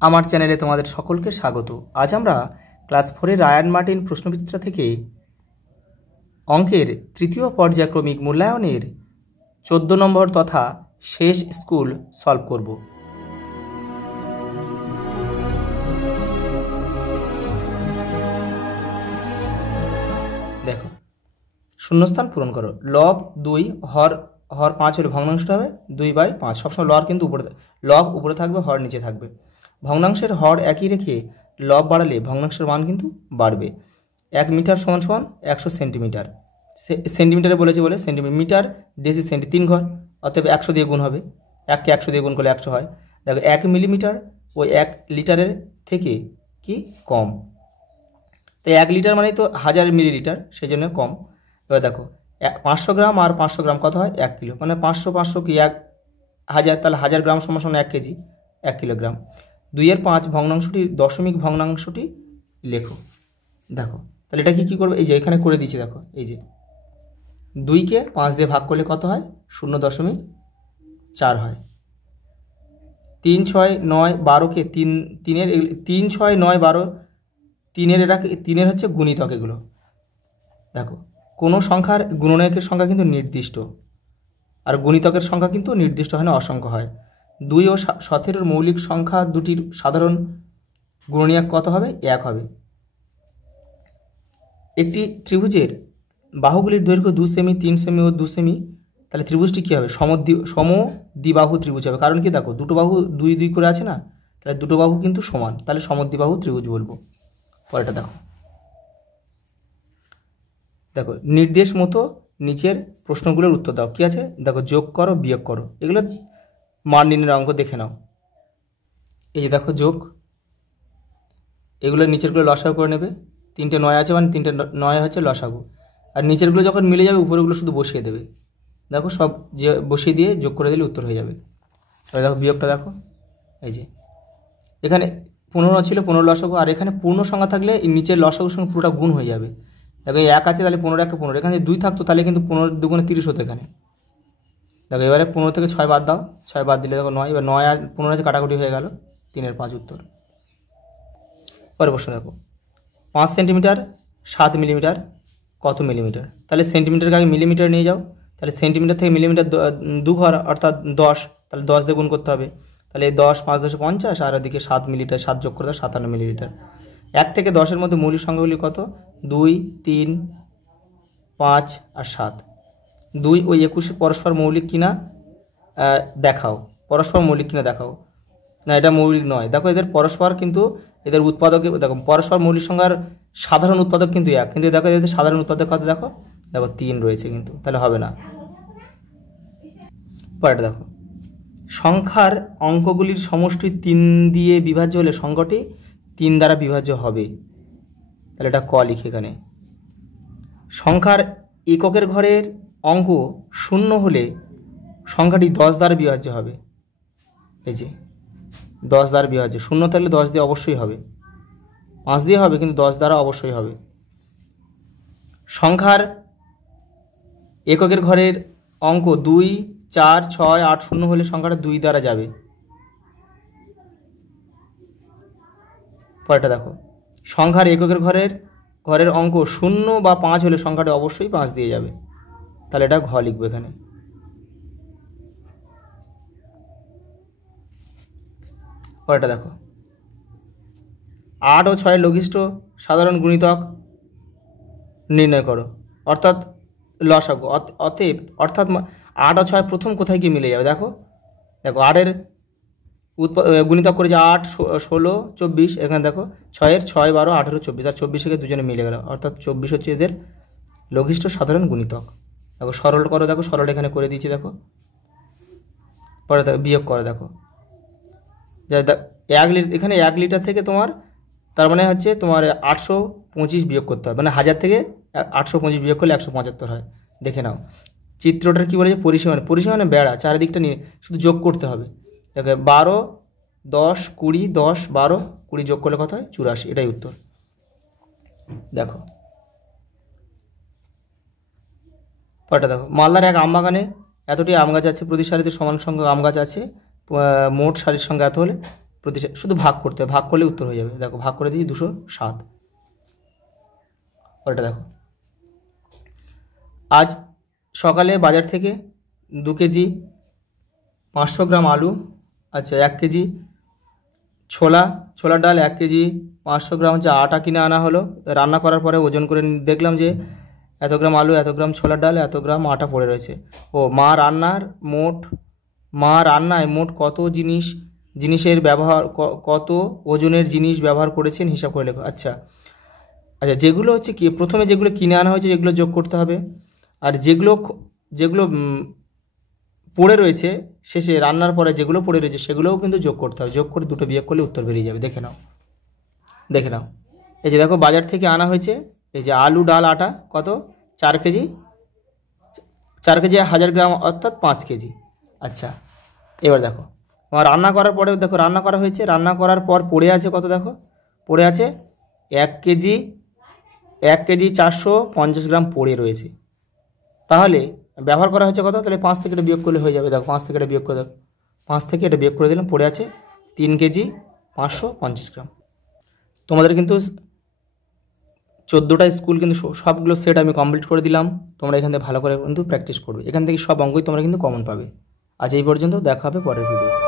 আমার চ্যানেলে তোমাদের সকলকে স্বাগত। আজ আমরা ক্লাস 4-এর রায়ান মার্টিন প্রশ্নবিচিত্রা থেকে অঙ্কের তৃতীয় পর্যায়ক্রমিক মূল্যায়নের 14 নম্বর তথা শেষ স্কুল সলভ করব। দেখো, শূন্যস্থান পূরণ করো। লব 2 হর 5 হলে ভগ্নাংশটা হবে 2/5। সবসময় লব কিন্তু উপরে থাকবে, হর নিচে থাকবে। ভগ্নাংশের হর একই রেখে লব বাড়ালে ভগ্নাংশের মান কিন্তু বাড়বে। 1 মিটার সমান 100 সেন্টিমিটার। সেন্টিমিটারে বলেছে বলে সেন্টিমিটার ডেসি সেন্টি 3 ঘর, অতএব 100 দিয়ে গুণ হবে। 1কে 100 দিয়ে গুণ করলে 100 হয়। দেখো 1 মিলিমিটার ওই 1 লিটারের থেকে কি কম, তো 1 লিটার মানে তো 1000 মিলিলিটার, সেই জন্য কম। এবার দেখো 500 গ্রাম আর 500 গ্রাম কত হয়? 1 কিলো, মানে 500 কি 1000, তাহলে 1000 গ্রাম সমান 1 কেজি, 1 কিলোগ্রাম। 2/5 ভগ্নাংশটি দশমিক ভগ্নাংশটি লেখো। দেখো তাহলে এটা কি করবে, এই যে এখানে করে দিচ্ছি। দেখো এই যে 2কে 5 দিয়ে ভাগ করলে কত হয়? 0.4 হয়। 3, 6, 9, 12কে 3 6, 9, 12 3-এর হচ্ছে গুণিতক এগুলো। দেখো কোনো সংখ্যার গুণনীয়কের সংখ্যা কিন্তু নির্দিষ্ট, আর গুণিতকের সংখ্যা কিন্তু নির্দিষ্ট হয় না, অসংখ্য হয়। 2 ও 17-এর মৌলিক সংখ্যা দুটির সাধারণ গুণনীয়ক কত হবে? 1 হবে। একটি ত্রিভুজের বাহুগুলির দৈর্ঘ্য 2 সেমি, 3 সেমি ও 2 সেমি, তাহলে ত্রিভুজটি কী হবে? সমদ্বিবাহু ত্রিভুজ হবে। কারণ কি, দেখো দুটো বাহু 2 2 করে আছে না, তাহলে দুটো বাহু কিন্তু সমান, তাহলে সমদ্বিবাহু ত্রিভুজ বলবো। পরেরটা দেখো, দেখো নির্দেশ মতো নিচের প্রশ্নগুলোর উত্তর দাও। কি আছে দেখো, যোগ করো, বিয়োগ করো, এগুলো মান নির্ণয়ের অঙ্ক দেখে নাও। এই যে দেখো যোগ, এগুলো নিচেরগুলো লসাগু করে নেবে। 3টে 9 আছে, মানে 3টে 9 হচ্ছে লসাগু। আর নিচেরগুলো যখন মিলে যাবে উপরেগুলো শুধু বসিয়ে দেবে। দেখো সব যে বসিয়ে দিয়ে যোগ করে দিলে উত্তর হয়ে যাবে। এবার দেখো বিয়োগটা, দেখো এই যে এখানে 15 ছিল, 15 লসাগু, আর এখানে পূর্ণ সংখ্যা থাকলে নিচের লসাগুর সঙ্গে পুরোটা গুণ হয়ে যাবে। দেখো 1 আছে, তাহলে 15 1 15, এখানে 2 থাকতো তাহলে কিন্তু 15 2 30 হতো এখানে। দেখো এবারে 15 থেকে 6 বাদ দাও, 6 বাদ দিলে দেখো 9, এবার 9 আর 15 আছে, কাটাকুটি হয়ে গেল, 3/5 উত্তর। পরে প্রশ্ন দেখো, 5 সেন্টিমিটার 7 মিলিমিটার কত মিলিমিটার? তাহলে সেন্টিমিটারকে আগে মিলিমিটার নিয়ে যাও, তাহলে সেন্টিমিটার থেকে মিলিমিটার 2 ঘর, অর্থাৎ 10, তাহলে 10 দিয়ে গুণ করতে হবে। তাহলে 10 5 10 50, আর ওদিকে 7 মিলিলিটার, 7 যোগ করে দাও 57 মিলিলিটার। 1 থেকে 10-এর মধ্যে মৌলিক সংখ্যাগুলি কত? 2, 3, 5 আর 7। 2 ও 21 পরস্পর মৌলিক কিনা দেখাও। পরস্পর মৌলিক কিনা দেখাও। না, এটা মৌলিক নয়। দেখো এদের পরস্পর কিন্তু এদের উৎপাদক, দেখো পরস্পর মৌলিক সংখ্যার সাধারণ উৎপাদক কিন্তু 1, কিন্তু দেখো এদের সাধারণ উৎপাদক কত? দেখো 3 রয়েছে, কিন্তু তাহলে হবে না। পরেরটা দেখো, সংখ্যার অঙ্কগুলির সমষ্টি 3 দিয়ে বিভাজ্য হলে সংখ্যাটি 3 দ্বারা বিভাজ্য হবে। তাহলে এটা ক লিখে এখানে। সংখ্যার এককের ঘরের অঙ্ক 0 হলে সংখ্যাটি 10 দ্বারা বিভাজ্য হবে। এই যে 10 দ্বারা বিভাজ্য, 0 থাকলে 10 দিয়ে অবশ্যই হবে, 5 দিয়ে হবে, কিন্তু 10 দ্বারা অবশ্যই হবে। সংখ্যার এককের ঘরের অঙ্ক 2, 4, 6, 8, 0 হলে সংখ্যাটা 2 দ্বারা যাবে। পরেরটা দেখো, সংখ্যার এককের ঘরের অঙ্ক 0 বা 5 হলে সংখ্যাটা অবশ্যই 5 দিয়ে যাবে। তাহলে এটা ঘ লিখবো এখানে। পরেরটা দেখো, 8 ও 6 লঘিষ্ঠ সাধারণ গুণিতক নির্ণয় করো, অর্থাৎ লসাগু। অর্থাৎ 8 ও 6 প্রথম কোথায় গিয়ে মিলে যাবে? দেখো 8-এর গুণিতক করেছে 8, 16, 24, এখানে দেখো 6-এর 6, 12, 18, 24, আর 24 দুজনে মিলে গেল, অর্থাৎ 24 হচ্ছে এদের লঘিষ্ঠ সাধারণ গুণিতক। দেখো সরল করো, দেখো সরল এখানে করে দিচ্ছি। দেখো পরে দেখো বিয়োগ করো। দেখো যা 1 লিটার, এখানে 1 লিটার থেকে তোমার, তার মানে হচ্ছে তোমার 825 বিয়োগ করতে হবে, মানে 1000 থেকে 825 বিয়োগ করলে 175 হয়। দেখে নাও চিত্রটার কী বলেছে, পরিসীমানে বেড়া, চারিদিকটা নিয়ে শুধু যোগ করতে হবে। দেখো 12, 10, 20, 10, 12, 20 যোগ করলে কত হয়? 84, এটাই উত্তর। দেখো পরেরটা দেখো, মালদার এক আম বাগানে এতটি আম গাছ আছে, প্রতি সারিতে সমান সংখ্যক আম গাছ আছে, মোট সারির সংখ্যা এত হলে শুধু ভাগ করতে হবে, ভাগ করলে উত্তর হয়ে যাবে। দেখো ভাগ করে দিয়েছি 207। ওটা দেখো, আজ সকালে বাজার থেকে 2 কেজি 500 গ্রাম আলু, আচ্ছা 1 কেজি ছোলার ডাল, 1 কেজি 500 গ্রাম হচ্ছে আটা কিনে আনা হলো। রান্না করার পরে ওজন করে দেখলাম যে এত গ্রাম আলু, এত গ্রাম ছোলার ডাল, এত গ্রাম আটা পড়ে রয়েছে। ও মা রান্নায় মোট কত জিনিসের ব্যবহার, কত ওজনের জিনিস ব্যবহার করেছেন হিসাব করে লেখো। আচ্ছা, যেগুলো হচ্ছে কি প্রথমে যেগুলো কিনে আনা হয়েছে যেগুলো যোগ করতে হবে, আর যেগুলো পড়ে রয়েছে শেষে রান্নার পরে যেগুলো পড়ে রয়েছে সেগুলোও কিন্তু যোগ করতে হবে। যোগ করে দুটো বিয়োগ করলে উত্তর বেরিয়ে যাবে। দেখে নাও। এই যে দেখো বাজার থেকে আনা হয়েছে এই যে আলু, ডাল, আটা কত 4 কেজি 1000 গ্রাম অর্থাৎ 5 কেজি। আচ্ছা, এবার দেখো আমার রান্না করার পরে দেখো রান্না করা হয়েছে, রান্না করার পর পড়ে আছে কত, দেখো পড়ে আছে 1 কেজি 450 গ্রাম পড়ে রয়েছে। তাহলে ব্যবহার করা হয়েছে কত, তাহলে 5 থেকে এটা বিয়োগ করলে হয়ে যাবে। দেখো 5 থেকে এটা বিয়োগ করে দাও, 5 থেকে এটা বিয়োগ করে দিলাম, পড়ে আছে 3 কেজি 550 গ্রাম। তোমাদের কিন্তু 14টা স্কুল কিন্তু সবগুলো সেট আমি কমপ্লিট করে দিলাম। তোমরা এখান থেকে ভালো করে কিন্তু প্র্যাকটিস করবে। এখান থেকে সব অঙ্কই তোমরা কিন্তু কমন পাবে। আজ এই পর্যন্ত, দেখা হবে পরের ভিডিও।